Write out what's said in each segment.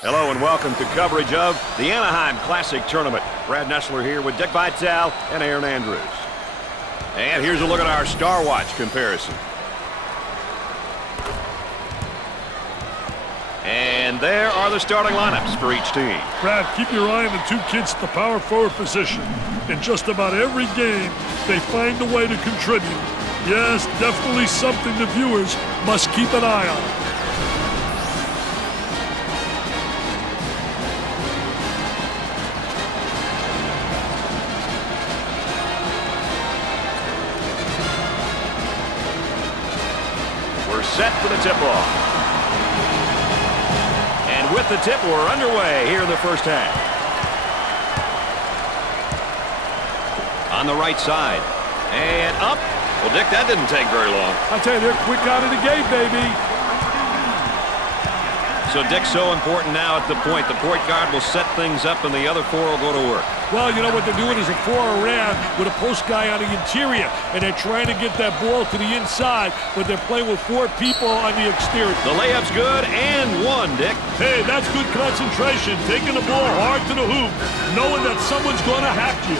Hello and welcome to coverage of the Anaheim Classic Tournament. Brad Nessler here with Dick Vitale and Aaron Andrews. And here's a look at our Star Watch comparison. And there are the starting lineups for each team. Brad, keep your eye on the two kids at the power forward position. In just about every game, they find a way to contribute. Yes, definitely something the viewers must keep an eye on. Set for the tip-off. And with the tip, we're underway here in the first half. On the right side. And up. Well, Dick, that didn't take very long. I tell you, they're quick out of the gate, baby. So, Dick, so important now at the point. The point guard will set things up, and the other four will go to work. Well, you know what they're doing is a four around with a post guy on the interior, and they're trying to get that ball to the inside, but they're playing with four people on the exterior. The layup's good, and one, Dick. Hey, that's good concentration, taking the ball hard to the hoop, knowing that someone's going to hack you.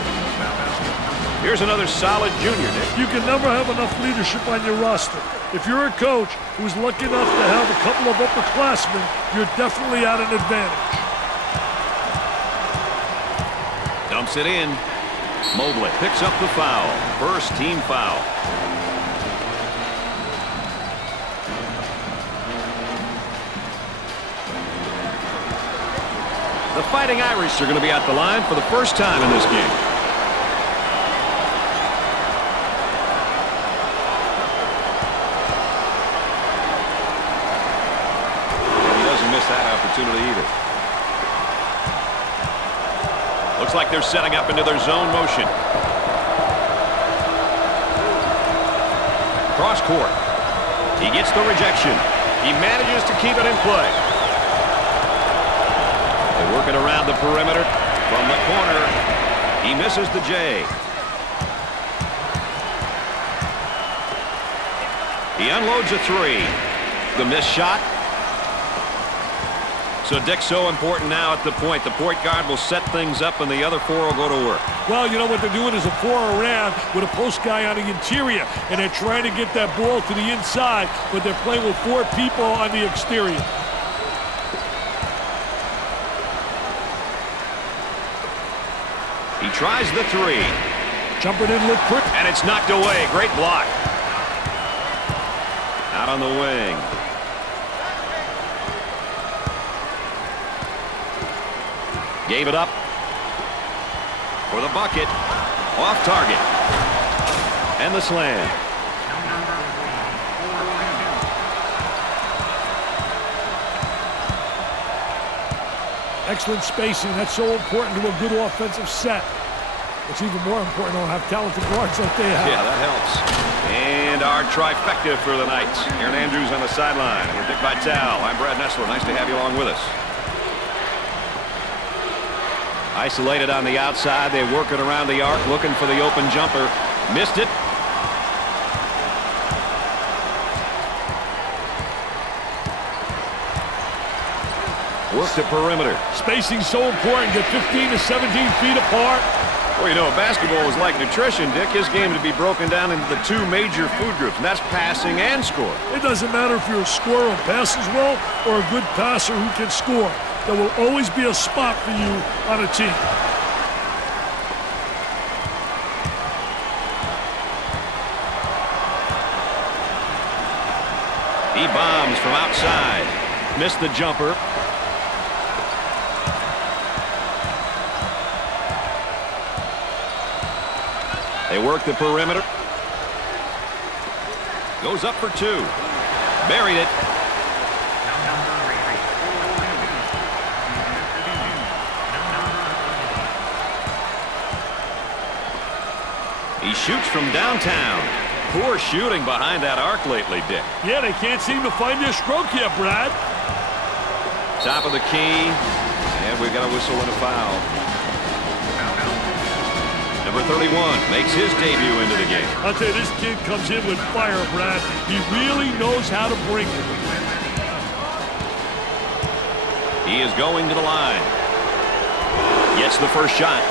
Here's another solid junior, Dick. You can never have enough leadership on your roster. If you're a coach who's lucky enough to have a couple of upperclassmen, you're definitely at an advantage. Dumps it in. Mobley picks up the foul. First team foul. The Fighting Irish are going to be at the line for the first time in this game. And he doesn't miss that opportunity either. Looks like they're setting up into their zone motion. Cross court. He gets the rejection. He manages to keep it in play. They work it around the perimeter. From the corner, he misses the J. He unloads a three. The missed shot. So, Dick, so important now at the point. The point guard will set things up, and the other four will go to work. Well, you know what they're doing is a four around with a post guy on the interior, and they're trying to get that ball to the inside, but they're playing with four people on the exterior. He tries the three. Jumping in, look quick. And it's knocked away. Great block. Out on the wing. Gave it up for the bucket. Off target. And the slam. Excellent spacing. That's so important to a good offensive set. It's even more important to have talented guards like they have. Yeah, that helps. And our trifecta for the night. Aaron Andrews on the sideline. With Dick Vitale. I'm Brad Nessler. Nice to have you along with us. Isolated on the outside. They work it around the arc, looking for the open jumper. Missed it. Work the perimeter. Spacing so important. Get 15 to 17 feet apart. Well, you know, basketball is like nutrition, Dick. His game to be broken down into the two major food groups, and that's passing and scoring. It doesn't matter if you're a scorer who passes well or a good passer who can score. There will always be a spot for you on a team. He bombs from outside. Missed the jumper. They work the perimeter. Goes up for two. Buried it. He shoots from downtown. Poor shooting behind that arc lately, Dick. Yeah, they can't seem to find their stroke yet, Brad. Top of the key. And we've got a whistle and a foul. Number 31 makes his debut into the game. I'll tell you, this kid comes in with fire, Brad. He really knows how to bring it. He is going to the line. Gets the first shot.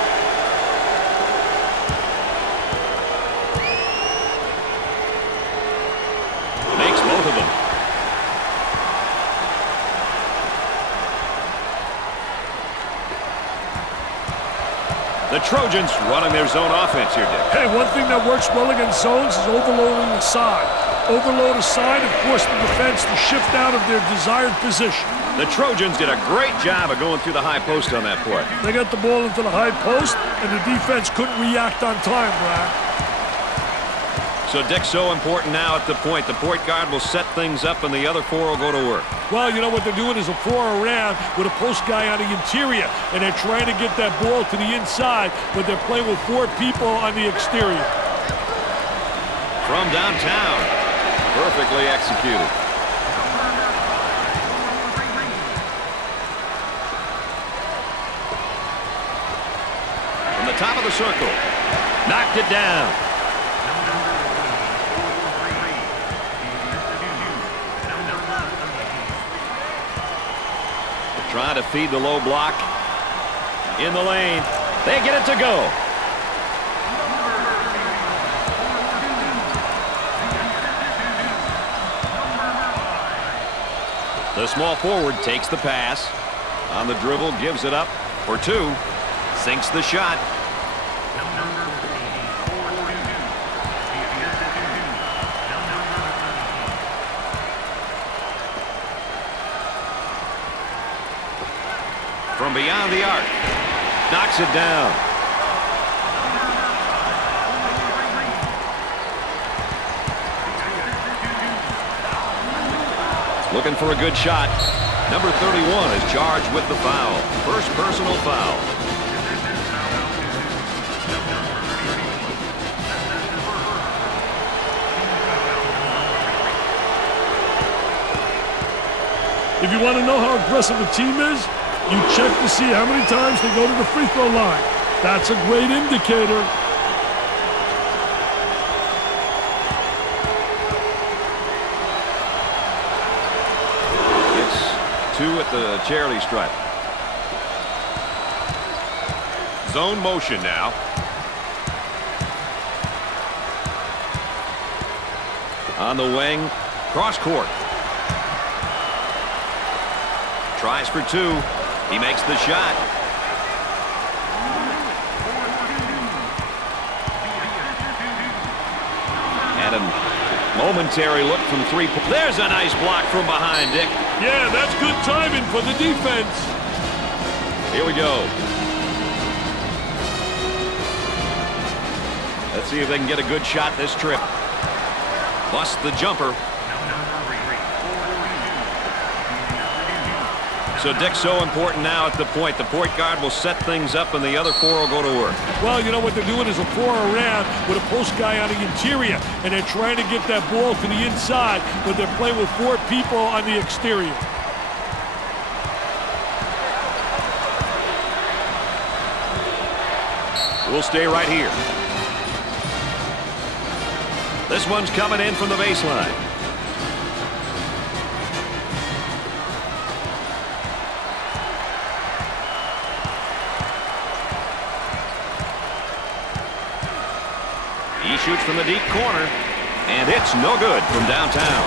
Makes both of them. The Trojans running their zone offense here, Dick. Hey, one thing that works well against zones is overloading the side. Overload a side and force the defense to shift out of their desired position. The Trojans did a great job of going through the high post on that play. They got the ball into the high post, and the defense couldn't react on time, Brad. So, Dick, so important now at the point. The point guard will set things up, and the other four will go to work. Well, you know what they're doing is a four around with a post guy on the interior, and they're trying to get that ball to the inside, but they're playing with four people on the exterior. From downtown, perfectly executed. From the top of the circle, knocked it down. Trying to feed the low block in the lane. They get it to go. The small forward takes the pass. On the dribble, gives it up for two. Sinks the shot. From beyond the arc, knocks it down. Looking for a good shot. Number 31 is charged with the foul. First personal foul. If you want to know how aggressive a team is, you check to see how many times they go to the free throw line. That's a great indicator. It's two at the charity stripe. Zone motion now. On the wing, cross court. Tries for two. He makes the shot. And a momentary look from three. There's a nice block from behind, Dick. Yeah, that's good timing for the defense. Here we go. Let's see if they can get a good shot this trip. Bust the jumper. So, Dick, so important now at the point. The point guard will set things up, and the other four will go to work. Well, you know what they're doing is a four around with a post guy on the interior, and they're trying to get that ball to the inside, but they're playing with four people on the exterior. We'll stay right here. This one's coming in from the baseline. He shoots from the deep corner, and it's no good from downtown.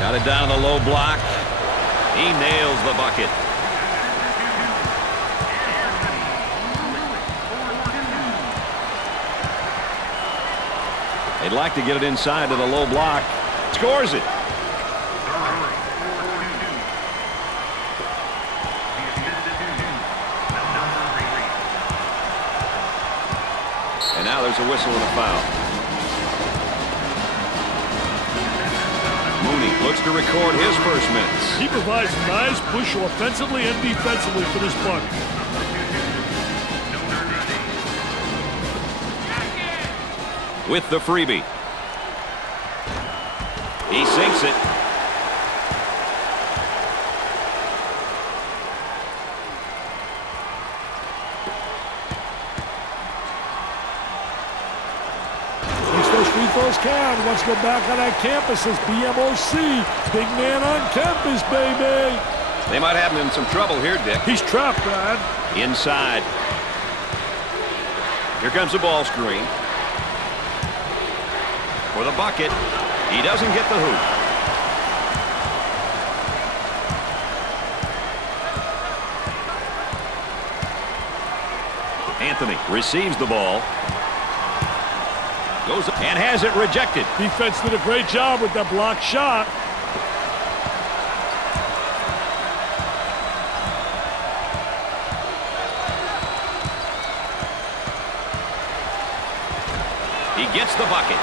Got it down the low block. He nails the bucket. They'd like to get it inside to the low block. Scores it. And now there's a whistle and a foul. Mooney looks to record his first minutes. He provides a nice push offensively and defensively for this punt. With the freebie. He sinks it. free throws count. He wants to go back on that campus as BMOC. Big man on campus, baby. They might have him in some trouble here, Dick. He's trapped, Brad. Inside. Here comes the ball screen. For the bucket. He doesn't get the hoop. Anthony receives the ball. Goes up and has it rejected. Defense did a great job with that blocked shot. He gets the bucket.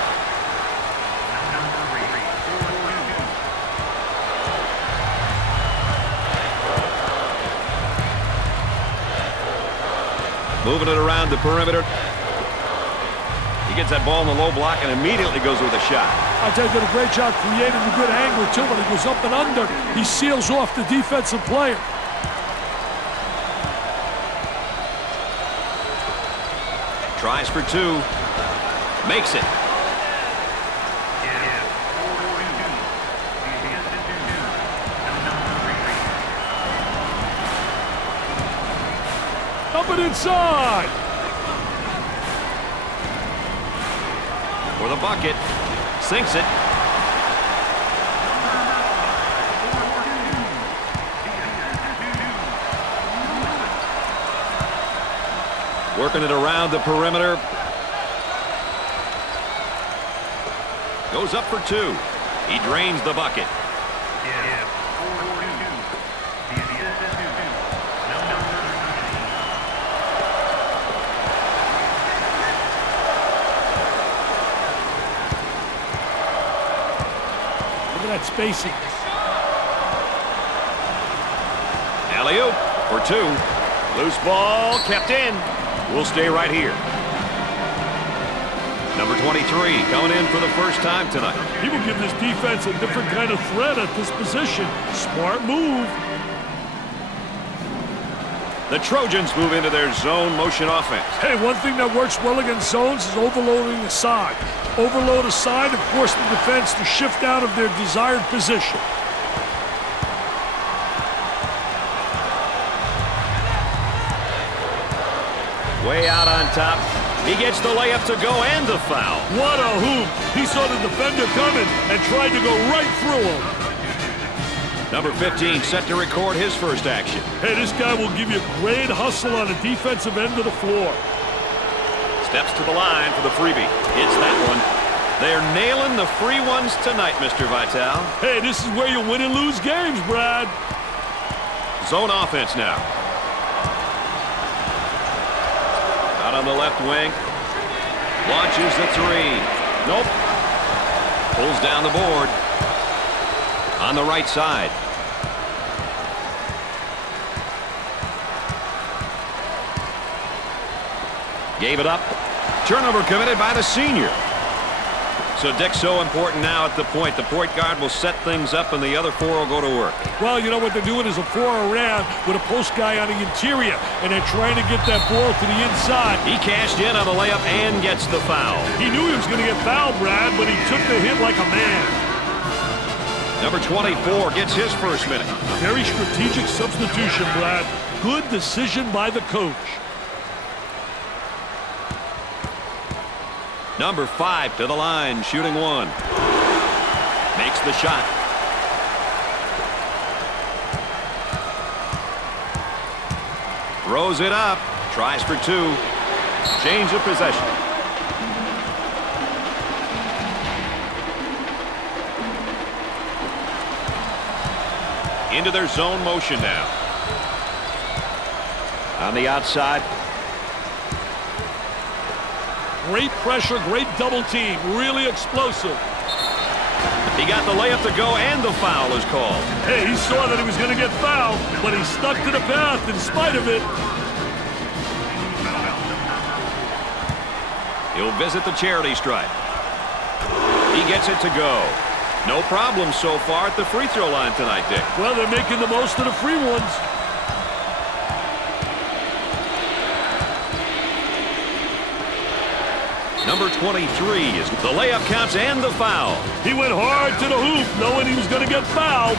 Moving it around the perimeter. He gets that ball in the low block and immediately goes with a shot. I tell you, did a great job creating a good angle, too. When he goes up and under, he seals off the defensive player. Tries for two. Makes it. Up and inside. For the bucket. Sinks it. Working it around the perimeter. Goes up for two. He drains the bucket. Look at that spacing. Alley-oop for two. Loose ball kept in. We'll stay right here. Number 23 coming in for the first time tonight. He will give this defense a different kind of threat at this position. Smart move. The Trojans move into their zone motion offense. Hey, one thing that works well against zones is overloading the side. Overload a side and force the defense to shift out of their desired position. Way out on top. He gets the layup to go and the foul. What a hoop. He saw the defender coming and tried to go right through him. Number 15 set to record his first action. Hey, this guy will give you great hustle on the defensive end of the floor. Steps to the line for the freebie. Hits that one. They're nailing the free ones tonight, Mr. Vital. Hey, this is where you win and lose games, Brad. Zone offense now. Out on the left wing. Launches the three. Nope. Pulls down the board. On the right side. Gave it up. Turnover committed by the senior. So Dick's so important now at the point. The point guard will set things up and the other four will go to work. Well, you know what they're doing is a four around with a post guy on the interior, and they're trying to get that ball to the inside. He cashed in on the layup and gets the foul. He knew he was going to get fouled, Brad, but he took the hit like a man. Number 24 gets his first minute. Very strategic substitution, Brad. Good decision by the coach. Number 5 to the line, shooting one. Makes the shot. Throws it up. Tries for two. Change of possession. Into their zone motion now. On the outside. Great pressure, great double team. Really explosive. He got the layup to go and the foul is called. Hey, he saw that he was going to get fouled, but he stuck to the path in spite of it. He'll visit the charity stripe. He gets it to go. No problem so far at the free throw line tonight, Dick. Well, they're making the most of the free ones. Number 23 is the layup counts and the foul. He went hard to the hoop, knowing he was going to get fouled.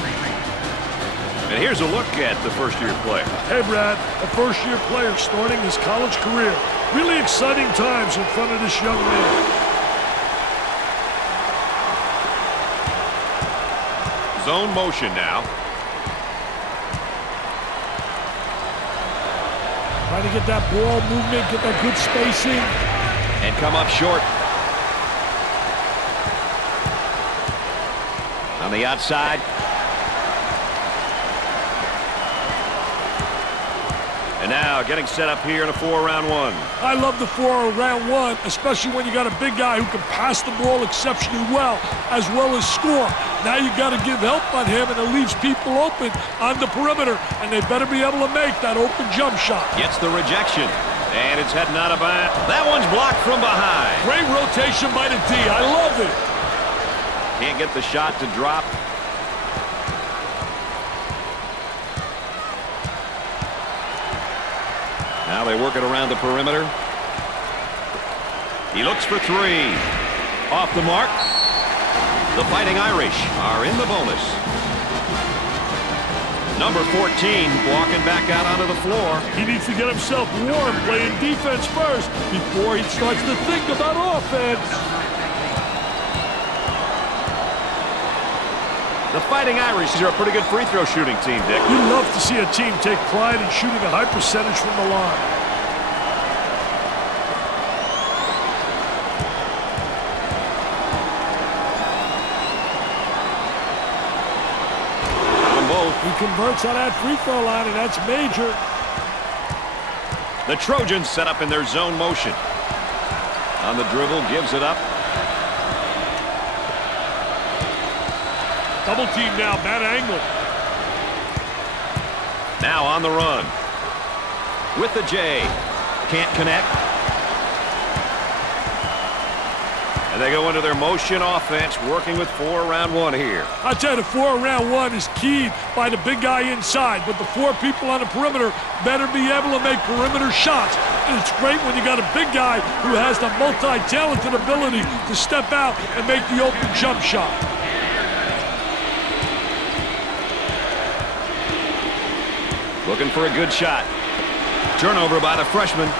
And here's a look at the first-year player. Hey, Brad, a first-year player starting his college career. Really exciting times in front of this young man. Zone motion now. Trying to get that ball movement, get that good spacing. And come up short. On the outside. And now getting set up here in a 4-round one. I love the 4-round one, especially when you got a big guy who can pass the ball exceptionally well as score. Now you got to give help on him, and it leaves people open on the perimeter, and they better be able to make that open jump shot. Gets the rejection, and it's heading out of bounds. That one's blocked from behind. Great rotation by the D. I love it. Can't get the shot to drop. Now they work it around the perimeter. He looks for three. Off the mark. The Fighting Irish are in the bonus. Number 14 walking back out onto the floor. He needs to get himself warm playing defense first before he starts to think about offense. The Fighting Irish are a pretty good free throw shooting team, Dick. You love to see a team take pride in shooting a high percentage from the line. He converts on that free throw line, and that's major. The Trojans set up in their zone motion. On the dribble, gives it up. Double team now, bad angle. Now on the run. With the J. Can't connect. And they go into their motion offense, working with 4-round one here. I tell you, the 4-round one is keyed by the big guy inside, but the 4 people on the perimeter better be able to make perimeter shots. And it's great when you got a big guy who has the multi-talented ability to step out and make the open jump shot. Looking for a good shot. Turnover by the freshman.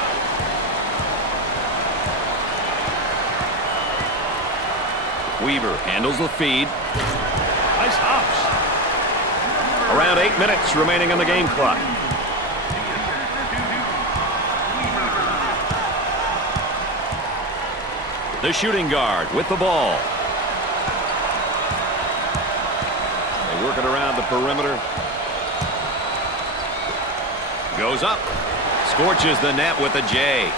Weaver handles the feed. Nice hops. Around 8 minutes remaining on the game clock. The shooting guard with the ball. They work it around the perimeter. Goes up. Scorches the net with a J.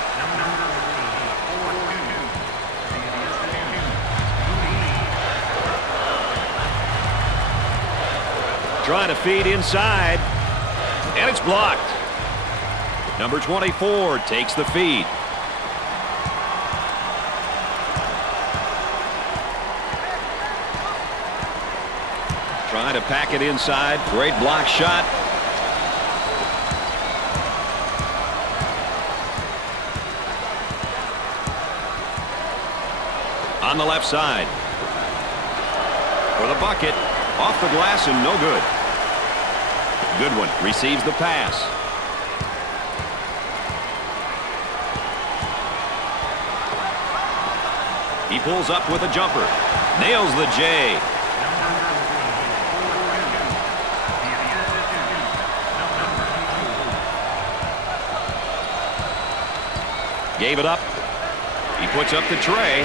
Trying to feed inside, and it's blocked. Number 24 takes the feed. Trying to pack it inside. Great block shot. On the left side. For the bucket. Off the glass and no good. Goodwin receives the pass. He pulls up with a jumper. Nails the J. Gave it up. He puts up the tray.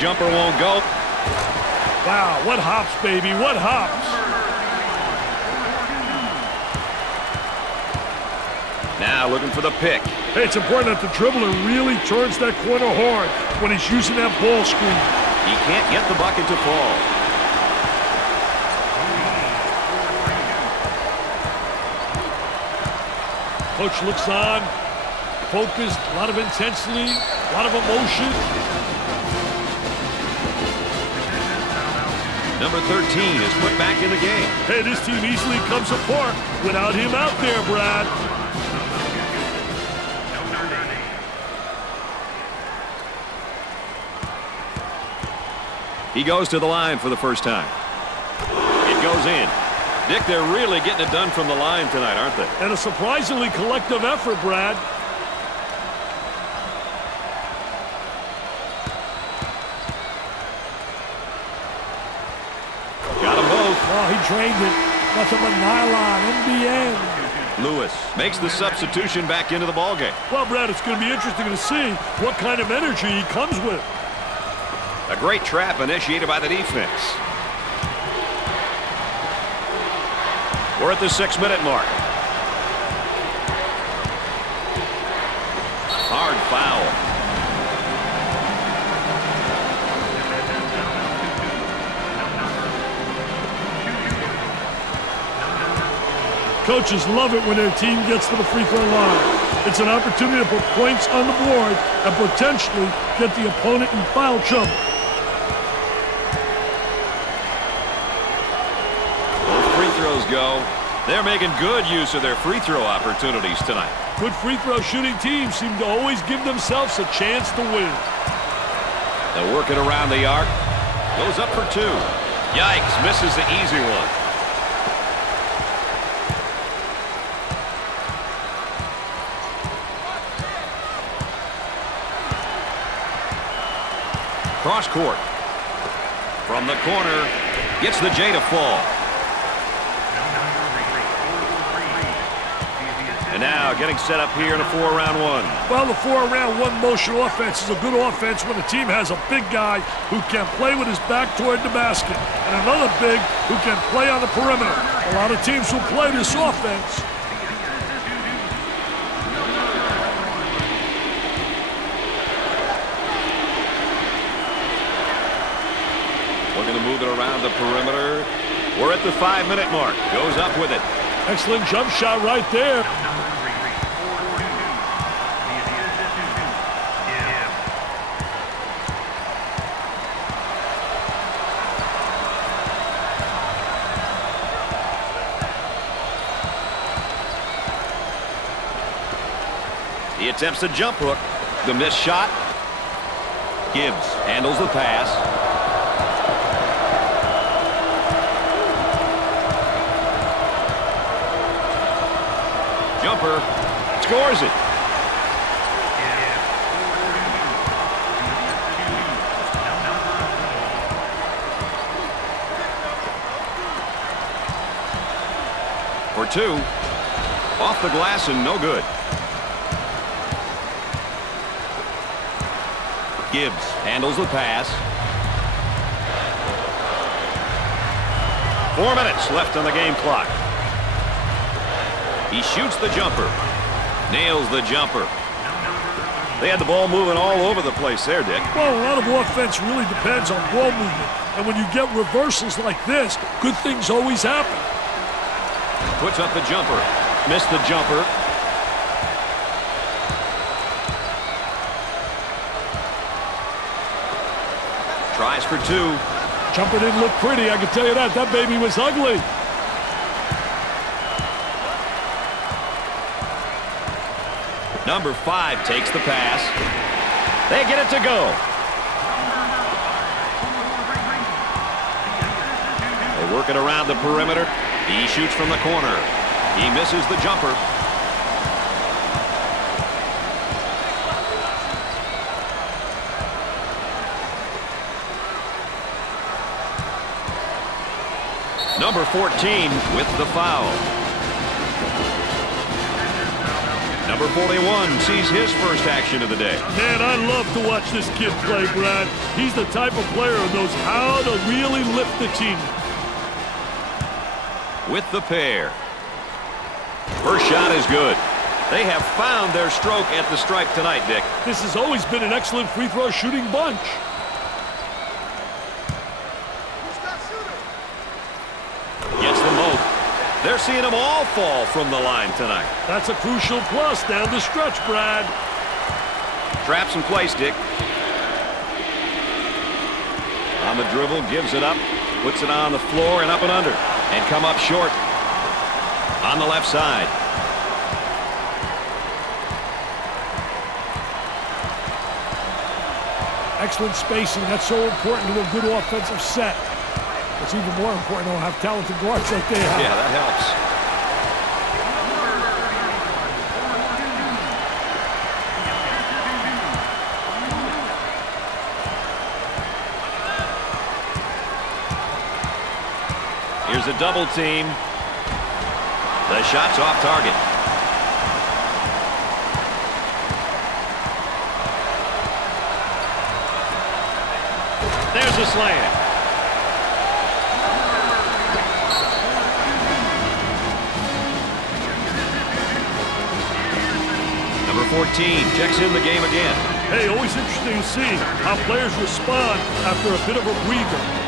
Jumper won't go. Wow, what hops, baby, what hops. Now looking for the pick. Hey, it's important that the dribbler really turns that corner hard when he's using that ball screen. He can't get the bucket to fall. Coach looks on, focused, a lot of intensity, a lot of emotion. Number 13 is put back in the game. Hey, this team easily comes apart without him out there, Brad. He goes to the line for the first time. It goes in. Dick, they're really getting it done from the line tonight, aren't they? And a surprisingly collective effort, Brad. Got them both. Oh, he drained it. Nothing but nylon in the end. Lewis makes the substitution back into the ballgame. Well, Brad, it's going to be interesting to see what kind of energy he comes with. A great trap initiated by the defense. We're at the 6-minute mark. Hard foul. Coaches love it when their team gets to the free throw line. It's an opportunity to put points on the board and potentially get the opponent in foul trouble. Both free throws go. They're making good use of their free throw opportunities tonight. Good free throw shooting teams seem to always give themselves a chance to win. They'll work it around the arc. Goes up for two. Yikes, misses the easy one. Cross court. From the corner, gets the J to fall. And now getting set up here in a 4-round one. Well, the 4-round one motion offense is a good offense when the team has a big guy who can play with his back toward the basket and another big who can play on the perimeter. A lot of teams will play this offense. We're going to move it around the perimeter. We're at the 5-minute mark. Goes up with it. Excellent jump shot right there. He attempts a jump hook. The missed shot. Gibbs handles the pass. Jumper, scores it. For two. Off the glass and no good. Gibbs handles the pass. 4 minutes left on the game clock. He shoots the jumper. Nails the jumper. They had the ball moving all over the place there, Dick. Well, a lot of offense really depends on ball movement. And when you get reversals like this, good things always happen. Puts up the jumper. Missed the jumper. Tries for two. Jumper didn't look pretty, I can tell you that. That baby was ugly. Number 5 takes the pass. They get it to go. They work it around the perimeter. He shoots from the corner. He misses the jumper. Number 14 with the foul. Number 41 sees his first action of the day. Man, I love to watch this kid play, Brad. He's the type of player who knows how to really lift the team. With the pair. First shot is good. They have found their stroke at the stripe tonight, Dick. This has always been an excellent free throw shooting bunch. Gets them both. They're seeing them all fall from the line tonight. That's a crucial plus down the stretch, Brad. Traps in place, Dick. On the dribble, gives it up, puts it on the floor and up and under, and come up short on the left side. Excellent spacing. That's so important to a good offensive set. It's even more important to have talented guards like they have. Yeah, that helps. Here's a double team. The shot's off target. There's a slam. Number 14 checks in the game again. Hey, always interesting to see how players respond after a bit of a breather.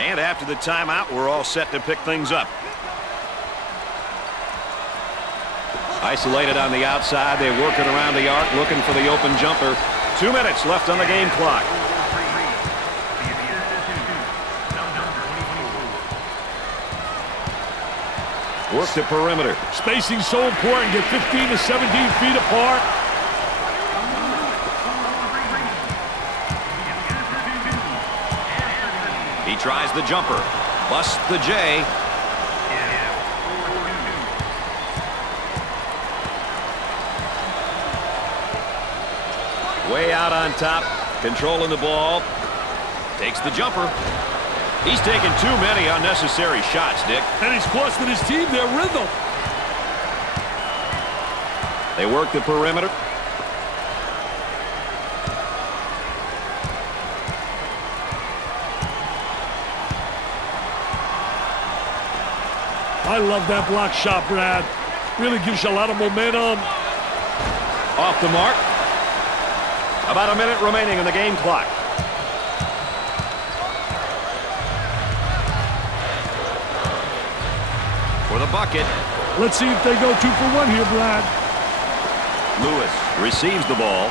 And after the timeout, we're all set to pick things up. Isolated on the outside. They work it around the arc, looking for the open jumper. 2 minutes left on the game clock. Work the perimeter. Spacing so important. Get 15 to 17 feet apart. He tries the jumper. Busts the J. Way out on top. Controlling the ball. Takes the jumper. He's taken too many unnecessary shots, Dick. And he's costing his team their rhythm. They work the perimeter. I love that block shot, Brad. Really gives you a lot of momentum. Off the mark. About a minute remaining in the game clock. For the bucket. Let's see if they go 2 for 1 here, Brad. Lewis receives the ball.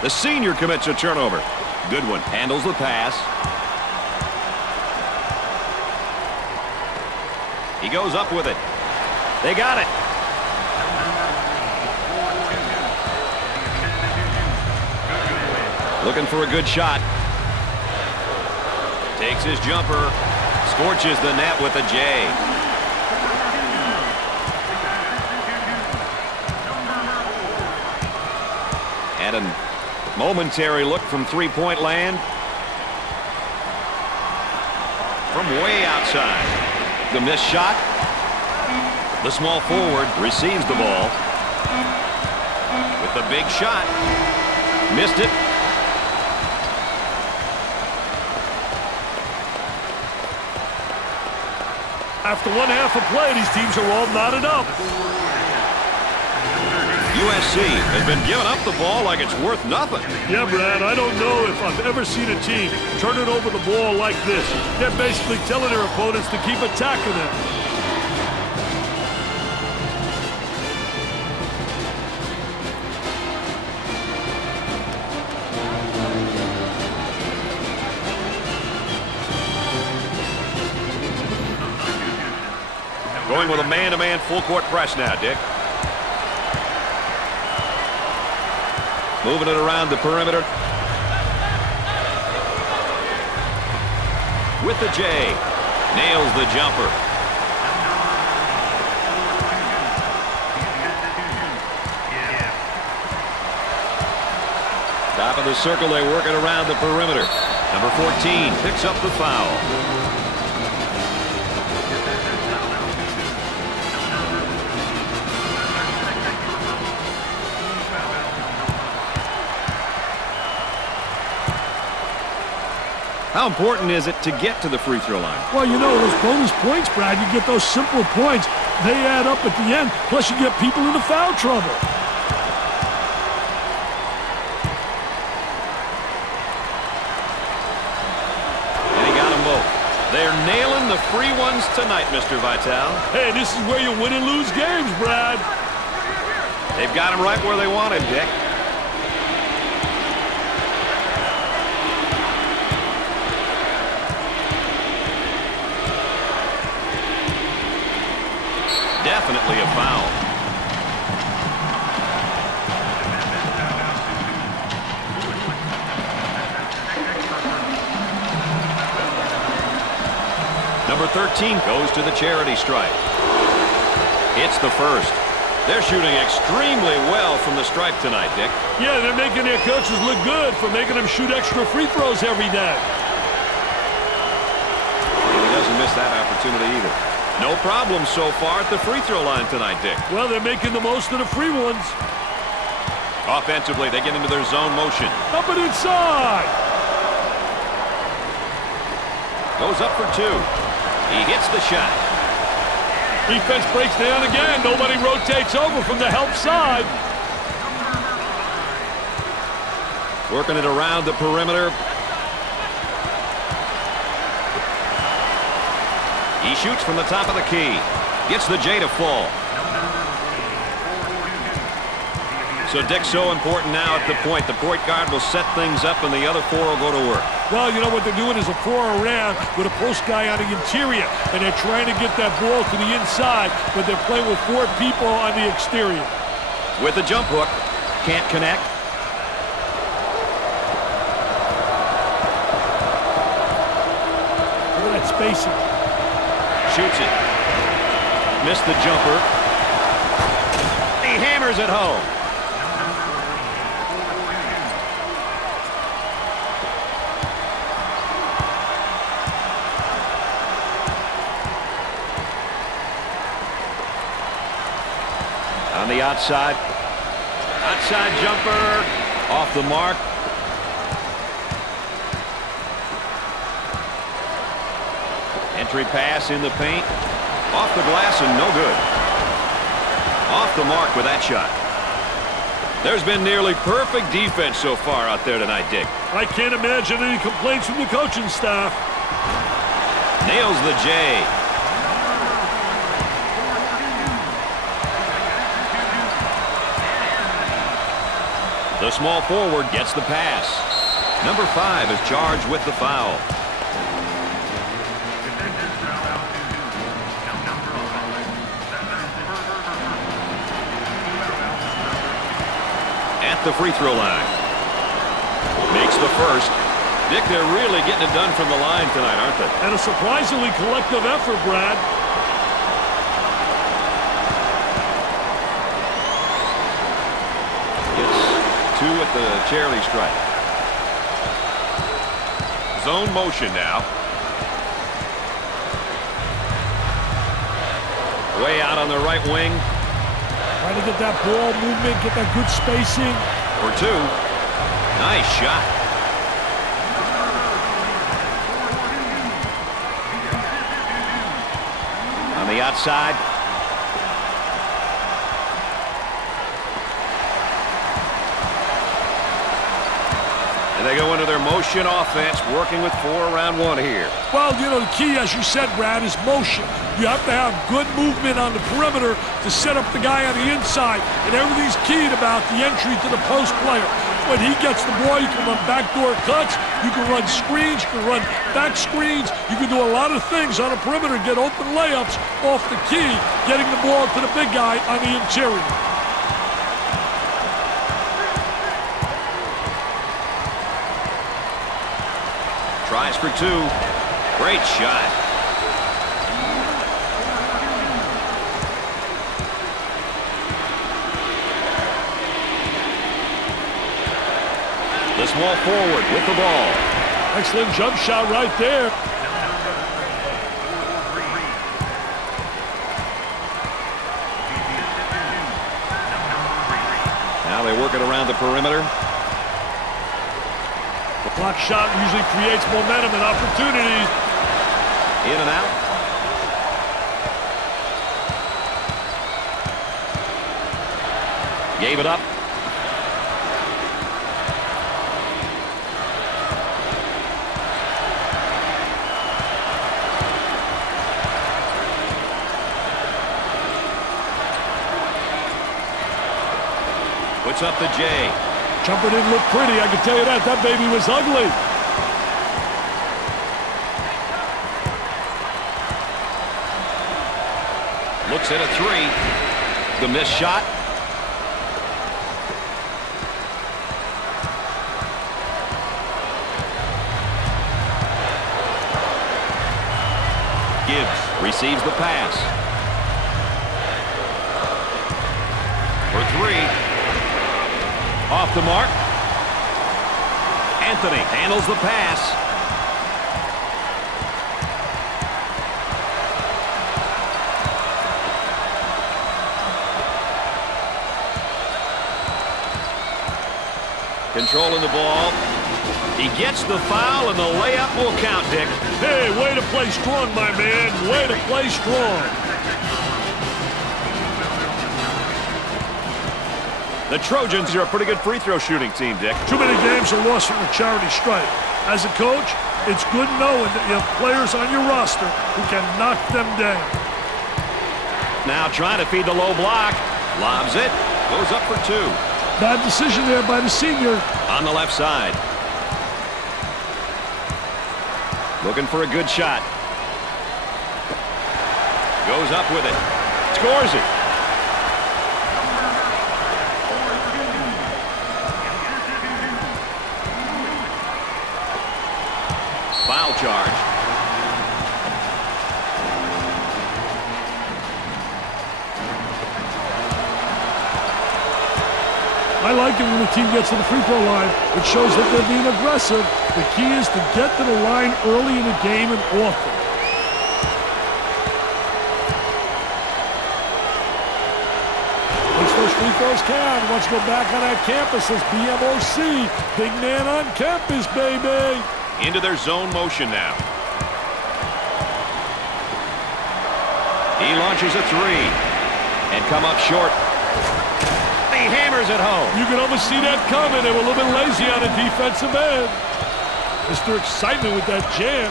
The senior commits a turnover. Good one. Handles the pass. He goes up with it. They got it. Looking for a good shot. Takes his jumper. Scorches the net with a J. And a momentary look from three-point land. From way outside. The missed shot. The small forward receives the ball. With the big shot. Missed it. After 1/2 of play, these teams are all knotted up. USC has been giving up the ball like it's worth nothing. Yeah, Brad, I don't know if I've ever seen a team turning over the ball like this. They're basically telling their opponents to keep attacking them. Going with a man-to-man full-court press now, Dick. Moving it around the perimeter. With the J. Nails the jumper. Top of the circle, they work it around the perimeter. Number 14 picks up the foul. How important is it to get to the free throw line? Well, you know, those bonus points, Brad, you get those simple points. They add up at the end, plus you get people into foul trouble. And he got them both. They're nailing the free ones tonight, Mr. Vitale. Hey, this is where you win and lose games, Brad. They've got him right where they wanted, Dick. Definitely a foul. Number 13 goes to the charity stripe. It's the first. They're shooting extremely well from the stripe tonight, Dick. Yeah, they're making their coaches look good for making them shoot extra free throws every day. And he doesn't miss that opportunity either. No problem so far at the free throw line tonight, Dick. Well, they're making the most of the free ones. Offensively, they get into their zone motion. Up and inside. Goes up for two. He hits the shot. Defense breaks down again. Nobody rotates over from the help side. Working it around the perimeter. He shoots from the top of the key. Gets the J to fall. So Dick's so important now at the point. The point guard will set things up and the other four will go to work. Well, you know what they're doing is a four around with a post guy on the interior. And they're trying to get that ball to the inside, but they're playing with four people on the exterior. With a jump hook. Can't connect. Look at that spacing. Shoots it. Missed the jumper. He hammers it home. On the outside. Outside jumper. Off the mark. Entry pass in the paint. Off the glass and no good. Off the mark with that shot. There's been nearly perfect defense so far out there tonight, Dick. I can't imagine any complaints from the coaching staff. Nails the J. The small forward gets the pass. Number 5 is charged with the foul. At the free throw line. Makes the first. Dick, they're really getting it done from the line tonight, aren't they? And a surprisingly collective effort, Brad. Two at the charity stripe. Zone motion now. Way out on the right wing. Trying to get that ball movement, get that good spacing. For two. Nice shot. On the outside. And they go into their motion offense, working with 4 around 1 here. Well, you know, the key, as you said, Brad, is motion. You have to have good movement on the perimeter to set up the guy on the inside. And everything's keyed about the entry to the post player. When he gets the ball, you can run backdoor cuts, you can run screens, you can run back screens. You can do a lot of things on the perimeter, get open layups off the key, getting the ball to the big guy on the interior. Tries for 2. Great shot. The small forward with the ball. Excellent jump shot right there. Now they work it around the perimeter. Block shot usually creates momentum and opportunities. In and out. Gave it up. Puts up the J. Jumper didn't look pretty, I can tell you that. That baby was ugly. Looks at a three. The missed shot. Gibbs receives the pass. For three. Off the mark. Anthony handles the pass. Controlling the ball. He gets the foul, and the layup will count, Dick. Hey, way to play strong, my man. Way to play strong. The Trojans are a pretty good free throw shooting team, Dick. Too many games are lost from the charity stripe. As a coach, it's good knowing that you have players on your roster who can knock them down. Now trying to feed the low block. Lobs it. Goes up for two. Bad decision there by the senior. On the left side. Looking for a good shot. Goes up with it. Scores it. Foul charge. I like it when the team gets to the free throw line. It shows that they're being aggressive. The key is to get to the line early in the game and often. Makes those free throws count. Wants to go back on that campus as BMOC. Big man on campus, baby. Into their zone motion now. He launches a three. And come up short. He hammers it home. You can almost see that coming. They were a little bit lazy on the defensive end. Mr. Excitement with that jam.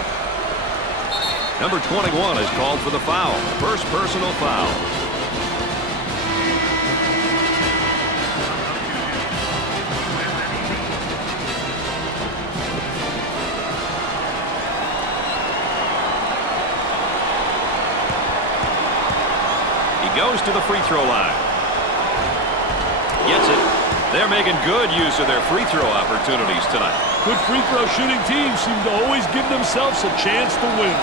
Number 21 is called for the foul. First personal foul. Goes to the free throw line. Gets it. They're making good use of their free throw opportunities tonight. Good free throw shooting teams seem to always give themselves a chance to win.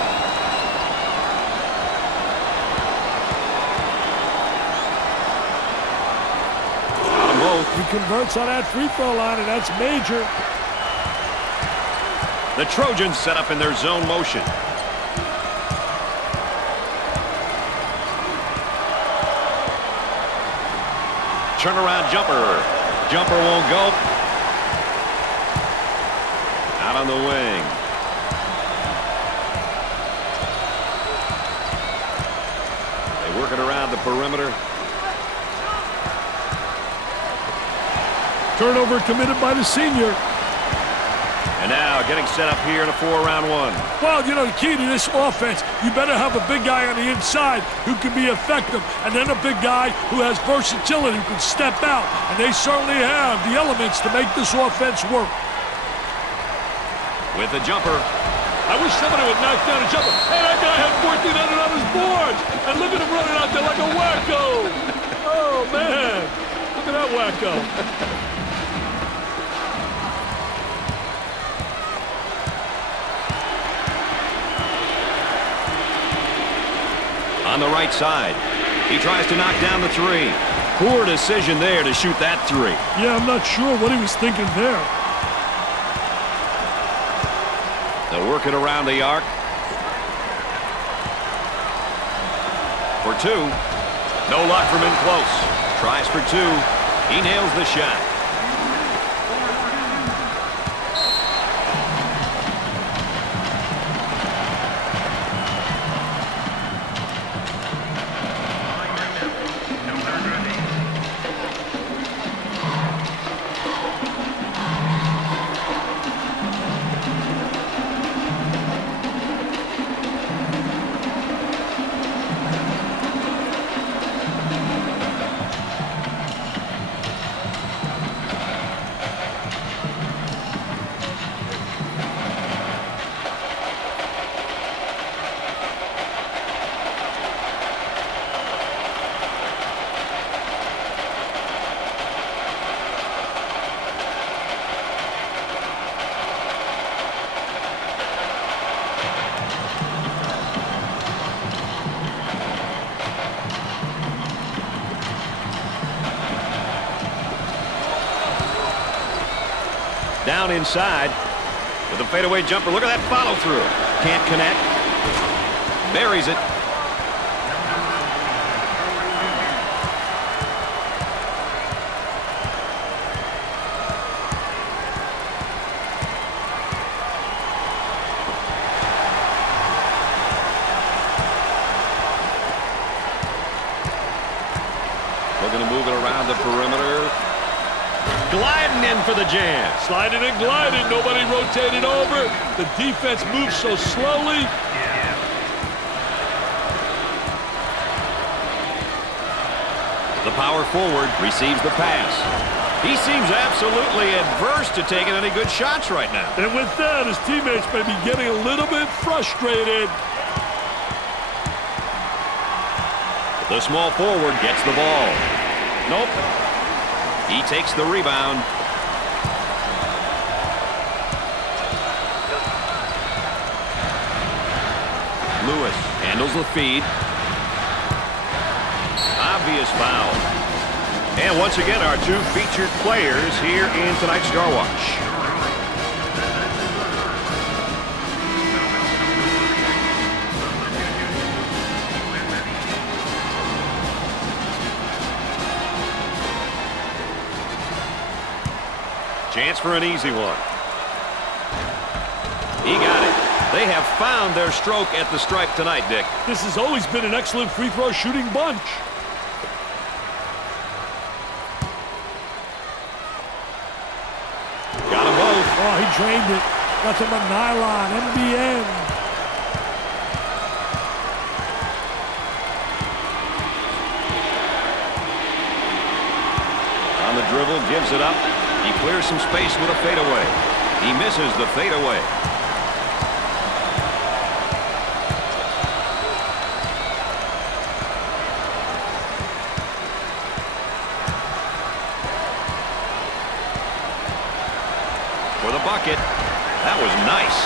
Got them both. He converts on that free throw line, and that's major. The Trojans set up in their zone motion. Turnaround jumper. Jumper won't go. Out on the wing. They work it around the perimeter. Turnover committed by the senior. And now getting set up here in a 4-round one. Well, you know, the key to this offense, you better have a big guy on the inside who can be effective, and then a big guy who has versatility, who can step out. And they certainly have the elements to make this offense work. With the jumper. I wish somebody would knock down a jumper. Hey, that guy had 1,400 on his boards, and look at him running out there like a wacko. Oh, man. Look at that wacko. On the right side. He tries to knock down the three. Poor decision there to shoot that three. Yeah, I'm not sure what he was thinking there. They'll work it around the arc. For two. No luck from in close. Tries for two. He nails the shot. Down inside with a fadeaway jumper. Look at that follow through. Can't connect. Buries it. Looking to move it around the perimeter. Gliding in for the jam. Sliding and gliding. Nobody rotated over. The defense moves so slowly. The power forward receives the pass. He seems absolutely adverse to taking any good shots right now. And with that, his teammates may be getting a little bit frustrated. The small forward gets the ball. Nope. He takes the rebound. Lewis handles the feed. Obvious foul. And once again, our two featured players here in tonight's Star Watch. Chance for an easy one. He got it. They have found their stroke at the stripe tonight, Dick. This has always been an excellent free throw shooting bunch. Got them both. Oh, he drained it. Got them a nylon, MBN. On the dribble, gives it up. He clears some space with a fadeaway. He misses the fadeaway. For the bucket. That was nice.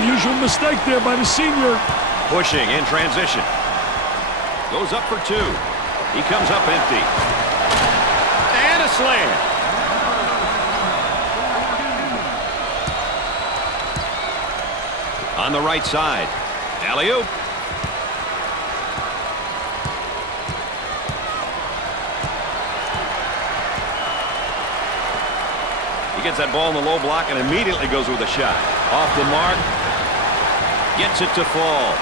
Unusual mistake there by the senior. Pushing in transition. Goes up for two. He comes up empty. And a slam. On the right side. Alley-oop. He gets that ball in the low block and immediately goes with a shot. Off the mark. Gets it to fall.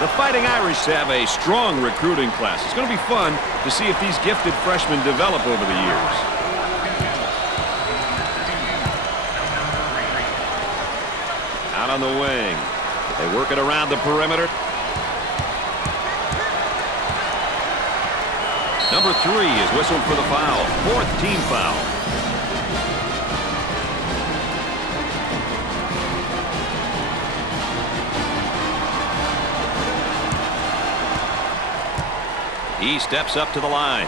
The Fighting Irish have a strong recruiting class. It's going to be fun to see if these gifted freshmen develop over the years. Out on the wing. They work it around the perimeter. Number 3 is whistled for the foul. 4th team foul. He steps up to the line.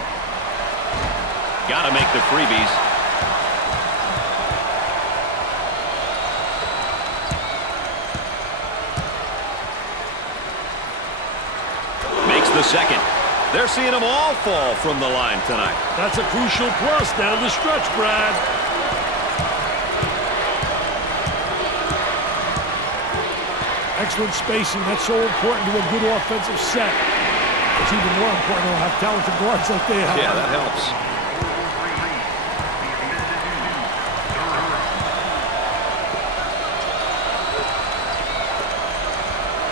Got to make the freebies. Makes the second. They're seeing them all fall from the line tonight. That's a crucial plus down the stretch, Brad. Excellent spacing. That's so important to a good offensive set. It's even more important to have talented guards like they have. Yeah, that helps.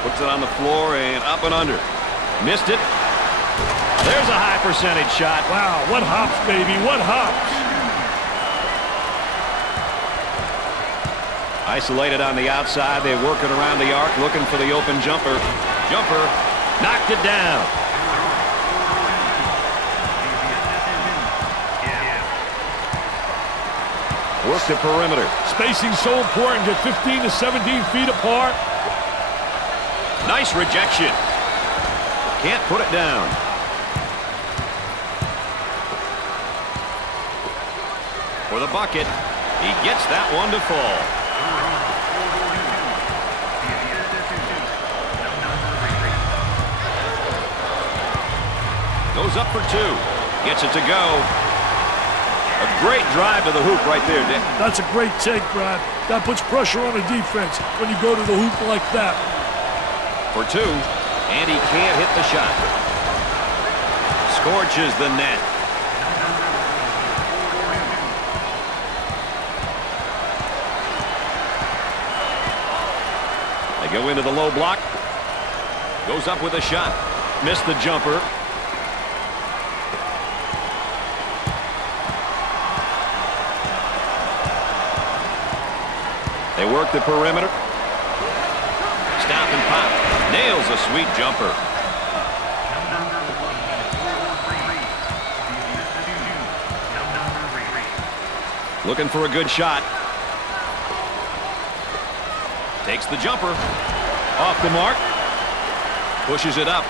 Puts it on the floor and up and under. Missed it. There's a high percentage shot. Wow, what hops, baby, what hops. Isolated on the outside. They work it around the arc, looking for the open jumper. Jumper knocked it down. Work the perimeter. Spacing so important. Get 15 to 17 feet apart. Nice rejection. Can't put it down. For the bucket. He gets that one to fall. Goes up for two. Gets it to go. A great drive to the hoop right there, Dick. That's a great take, Brad. That puts pressure on the defense when you go to the hoop like that. For two, and he can't hit the shot. Scorches the net. They go into the low block. Goes up with a shot. Missed the jumper. They work the perimeter. Stop and pop. Nails a sweet jumper. Looking for a good shot. Takes the jumper. Off the mark. Pushes it up.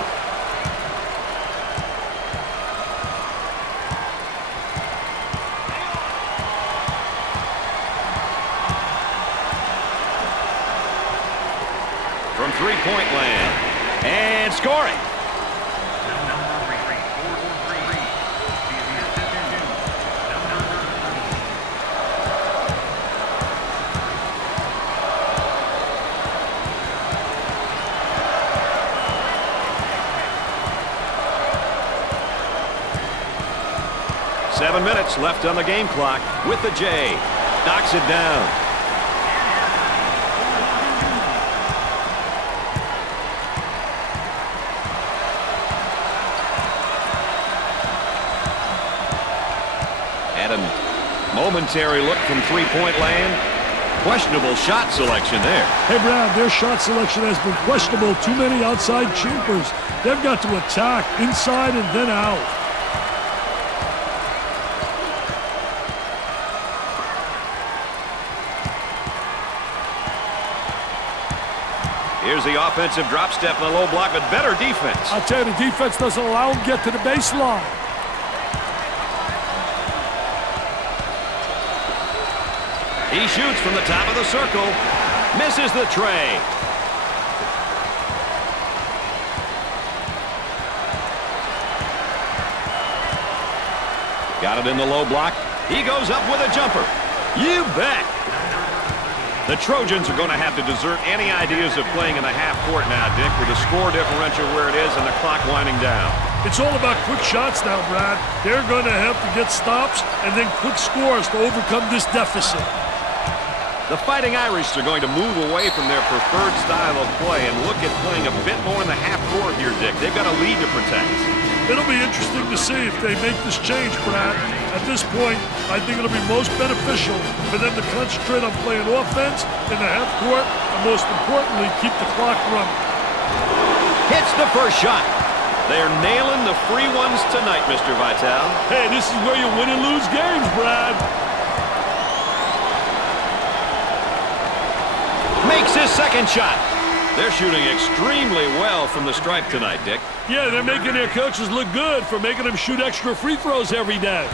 From three-point land. And scoring. Seven minutes left on the game clock with the J. Knocks it down. Had a momentary look from three-point land. Questionable shot selection there. Hey, Brad, their shot selection has been questionable. Too many outside jumpers. They've got to attack inside and then out. Here's the offensive drop step in the low block, but better defense. I'll tell you, the defense doesn't allow him to get to the baseline. He shoots from the top of the circle. Misses the tray. Got it in the low block. He goes up with a jumper. You bet. The Trojans are going to have to desert any ideas of playing in the half court now, Dick, with the score differential where it is and the clock winding down. It's all about quick shots now, Brad. They're going to have to get stops and then quick scores to overcome this deficit. The Fighting Irish are going to move away from their preferred style of play and look at playing a bit more in the half court here, Dick. They've got a lead to protect. It'll be interesting to see if they make this change, Brad. At this point, I think it'll be most beneficial for them to concentrate on playing offense in the half court and, most importantly, keep the clock running. Hits the first shot. They're nailing the free ones tonight, Mr. Vitale. Hey, this is where you win and lose games, Brad. Makes his second shot. They're shooting extremely well from the stripe tonight, Dick. Yeah, they're making their coaches look good for making them shoot extra free throws every day.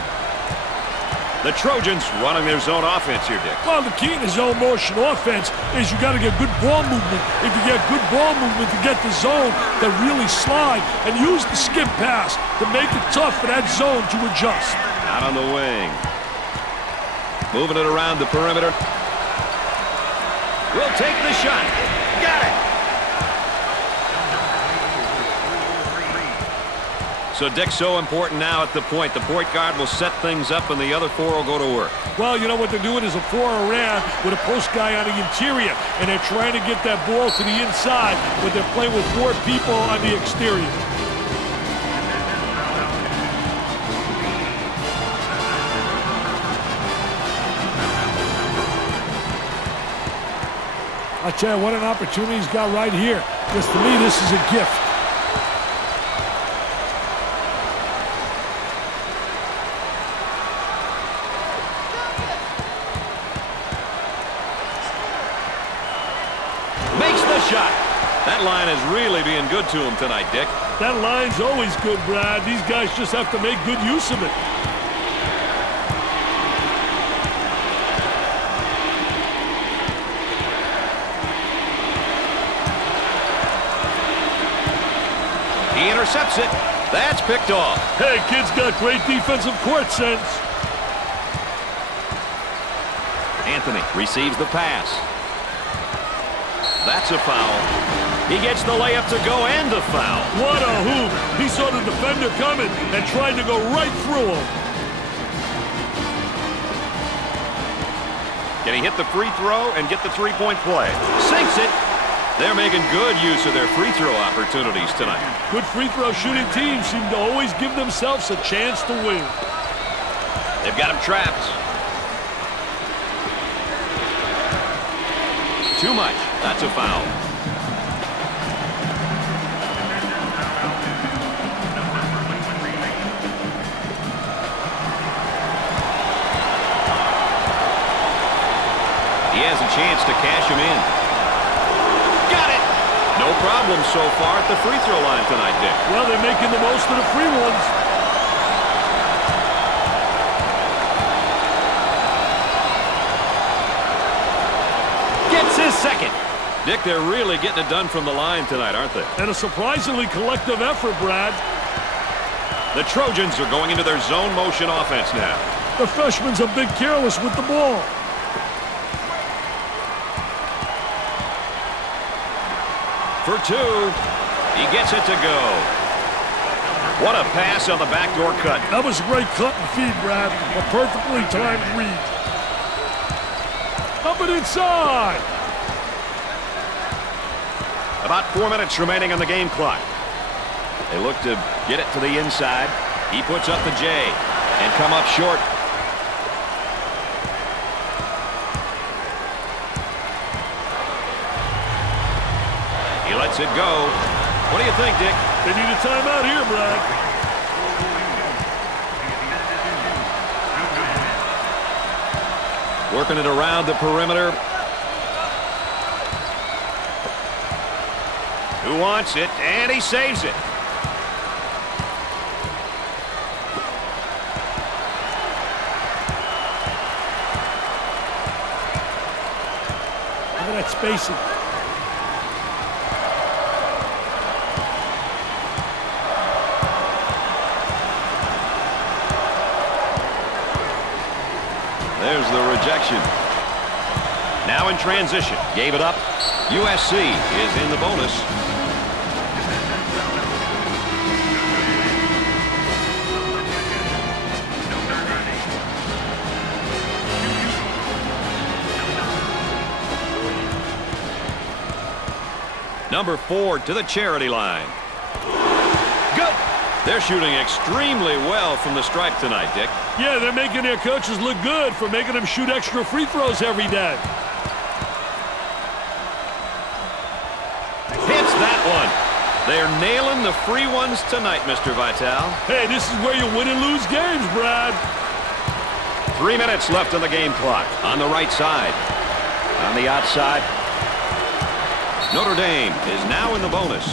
The Trojans running their zone offense here, Dick. Well, the key to zone motion offense is you got to get good ball movement. If you get good ball movement to get the zone, then really slide and use the skip pass to make it tough for that zone to adjust. Out on the wing. Moving it around the perimeter. Will take the shot. Got it. So, Dick, so important now at the point. The point guard will set things up, and the other four will go to work. Well, you know what they're doing is a four around with a post guy on the interior, and they're trying to get that ball to the inside, but they're playing with four people on the exterior. I tell you what an opportunity he's got right here. Because to me, this is a gift. Makes the shot. That line is really being good to him tonight, Dick. That line's always good, Brad. These guys just have to make good use of it. He intercepts it. That's picked off. Hey, kid's got great defensive court sense. Anthony receives the pass. That's a foul. He gets the layup to go and a foul. What a hoop. He saw the defender coming and tried to go right through him. Can he hit the free throw and get the three-point play? Sinks it. They're making good use of their free throw opportunities tonight. Good free throw shooting teams seem to always give themselves a chance to win. They've got him trapped. Too much. That's a foul. He has a chance to cash him in. Got it! No problem so far at the free throw line tonight, Dick. Well, they're making the most of the free ones. Gets his second. Dick, they're really getting it done from the line tonight, aren't they? And a surprisingly collective effort, Brad. The Trojans are going into their zone motion offense now. The freshman's a bit careless with the ball. For two. He gets it to go. What a pass on the backdoor cut. That was a great cut and feed, Brad. A perfectly timed read. Up and inside. About 4 minutes remaining on the game clock. They look to get it to the inside. He puts up the J and come up short. He lets it go. What do you think, Dick? They need a timeout here, Brad. Working it around the perimeter. Who wants it? And he saves it. Look at that spacing. There's the rejection. Now in transition. Gave it up. USC is in the bonus. Number 4 to the charity line. Good. They're shooting extremely well from the stripe tonight, Dick. Yeah, they're making their coaches look good for making them shoot extra free throws every day. Hits that one. They're nailing the free ones tonight, Mr. Vitale. Hey, this is where you win and lose games, Brad. 3 minutes left on the game clock. On the right side. On the outside. Notre Dame is now in the bonus.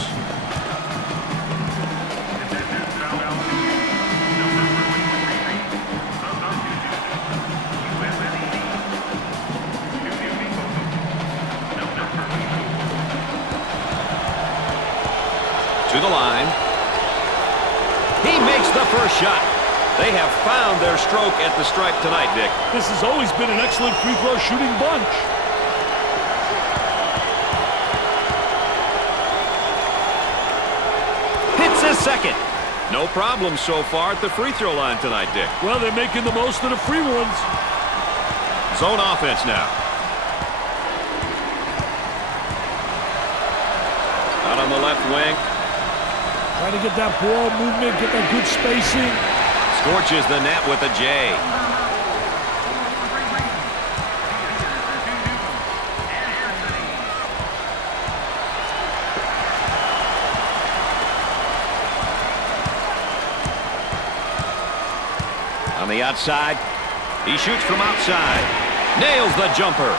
To the line. He makes the first shot. They have found their stroke at the stripe tonight, Dick. This has always been an excellent free throw shooting bunch. Hits his second. No problem so far at the free throw line tonight, Dick. Well, they're making the most of the free ones. Zone offense now. Out on the left wing. Trying to get that ball movement, get that good spacing. Scorches the net with a J. On the outside, he shoots from outside. Nails the jumper.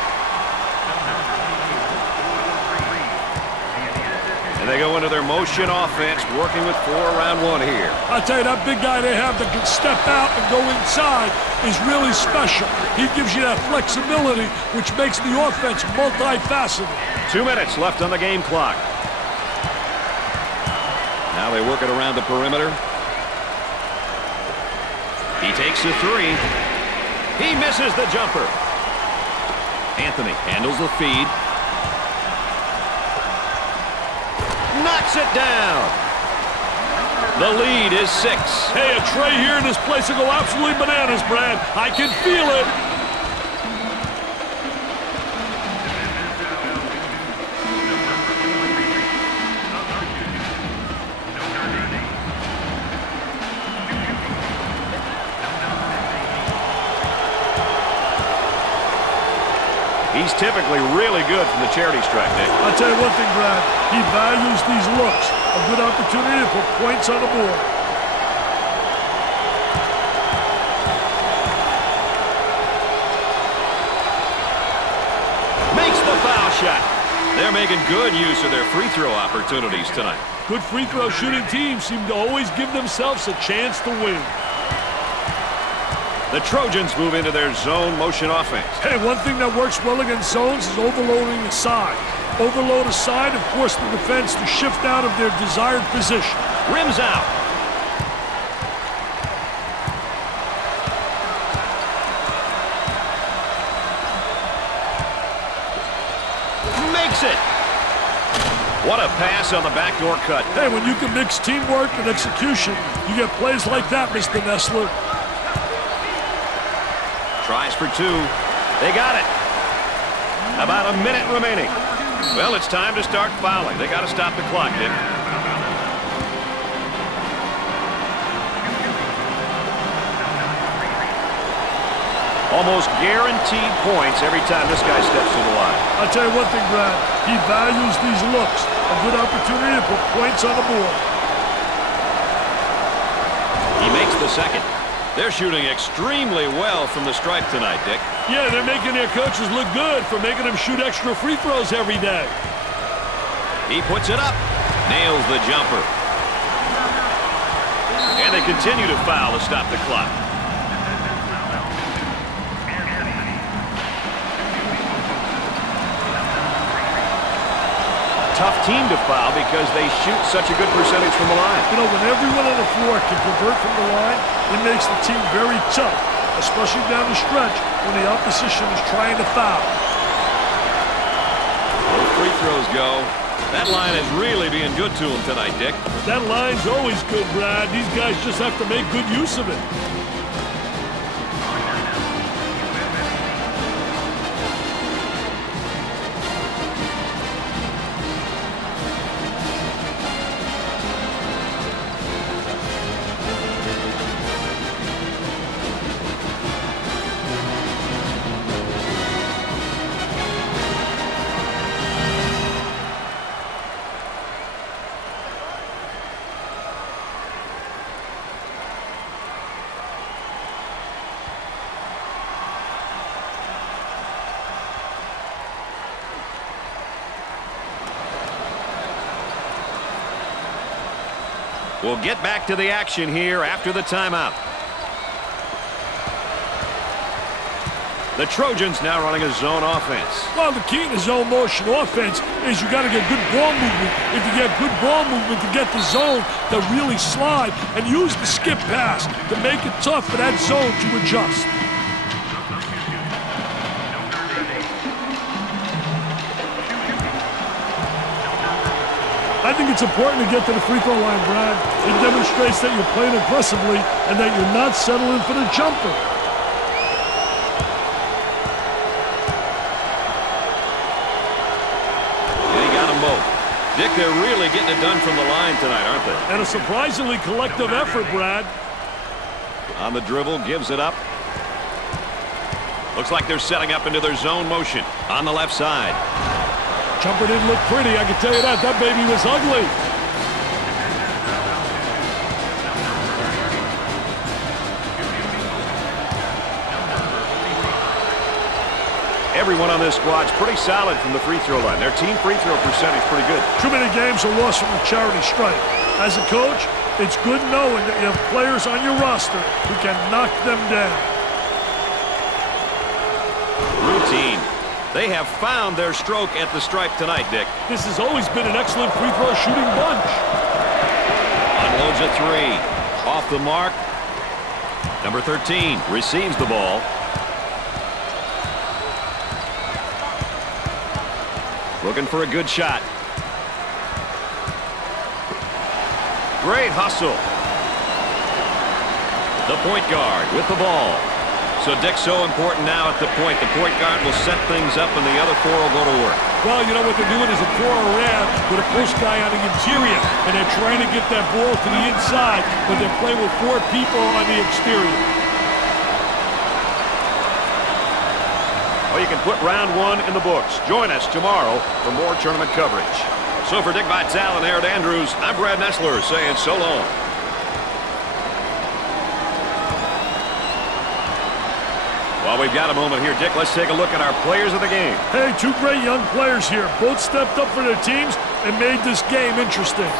And they go into their motion offense, working with 4 around 1 here. I'll tell you, that big guy they have that can step out and go inside is really special. He gives you that flexibility, which makes the offense multifaceted. 2 minutes left on the game clock. Now they work it around the perimeter. He takes the three. He misses the jumper. Anthony handles the feed. Knocks it down. The lead is 6. Hey, a tray here in this place will go absolutely bananas, Brad. I can feel it. He's typically really good from the charity stripe, Nick. I'll tell you one thing, Brad. He values these looks. A good opportunity to put points on the board. Makes the foul shot. They're making good use of their free throw opportunities tonight. Good free throw shooting teams seem to always give themselves a chance to win. The Trojans move into their zone motion offense. Hey, one thing that works well against zones is overloading the side. Overload a side and force the defense to shift out of their desired position. Rims out. Makes it. What a pass on the backdoor cut. Hey, when you can mix teamwork and execution, you get plays like that, Mr. Nessler. Tries for 2. They got it. About a minute remaining. Well, it's time to start fouling. They got to stop the clock, Dick. Almost guaranteed points every time this guy steps to the line. I'll tell you one thing, Brad. He values these looks. A good opportunity to put points on the board. He makes the second. They're shooting extremely well from the stripe tonight, Dick. Yeah, they're making their coaches look good for making them shoot extra free throws every day. He puts it up. Nails the jumper. And they continue to foul to stop the clock. Tough team to foul because they shoot such a good percentage from the line. You know, when everyone on the floor can convert from the line, it makes the team very tough, especially down the stretch when the opposition is trying to foul. Both free throws go. That line is really being good to them tonight, Dick. That line's always good, Brad. These guys just have to make good use of it. We'll get back to the action here after the timeout. The Trojans now running a zone offense. Well, the key to zone motion offense is you got to get good ball movement. If you get good ball movement to get the zone to really slide and use the skip pass to make it tough for that zone to adjust. I think it's important to get to the free throw line, Brad. It demonstrates that you're playing aggressively and that you're not settling for the jumper. And he got them both. Dick, they're really getting it done from the line tonight, aren't they? And a surprisingly collective effort, Brad. On the dribble, gives it up. Looks like they're setting up into their zone motion on the left side. Jumper didn't look pretty, I can tell you that. That baby was ugly. Everyone on this squad's pretty solid from the free throw line. Their team free throw percentage pretty good. Too many games are lost from the charity stripe. As a coach, it's good knowing that you have players on your roster who can knock them down. Routine. They have found their stroke at the stripe tonight, Dick. This has always been an excellent free throw shooting bunch. Unloads a three. Off the mark. Number 13 receives the ball. Looking for a good shot. Great hustle. The point guard with the ball. So, Dick, so important now at the point. The point guard will set things up, and the other four will go to work. Well, you know what they're doing is a 4 around with a post guy on the interior, and they're trying to get that ball to the inside, but they're playing with 4 people on the exterior. Well, you can put round 1 in the books. Join us tomorrow for more tournament coverage. So for Dick Vitale and Aaron Andrews, I'm Brad Nessler saying so long. Well, we've got a moment here, Dick. Let's take a look at our players of the game. Hey, 2 great young players here. Both stepped up for their teams and made this game interesting.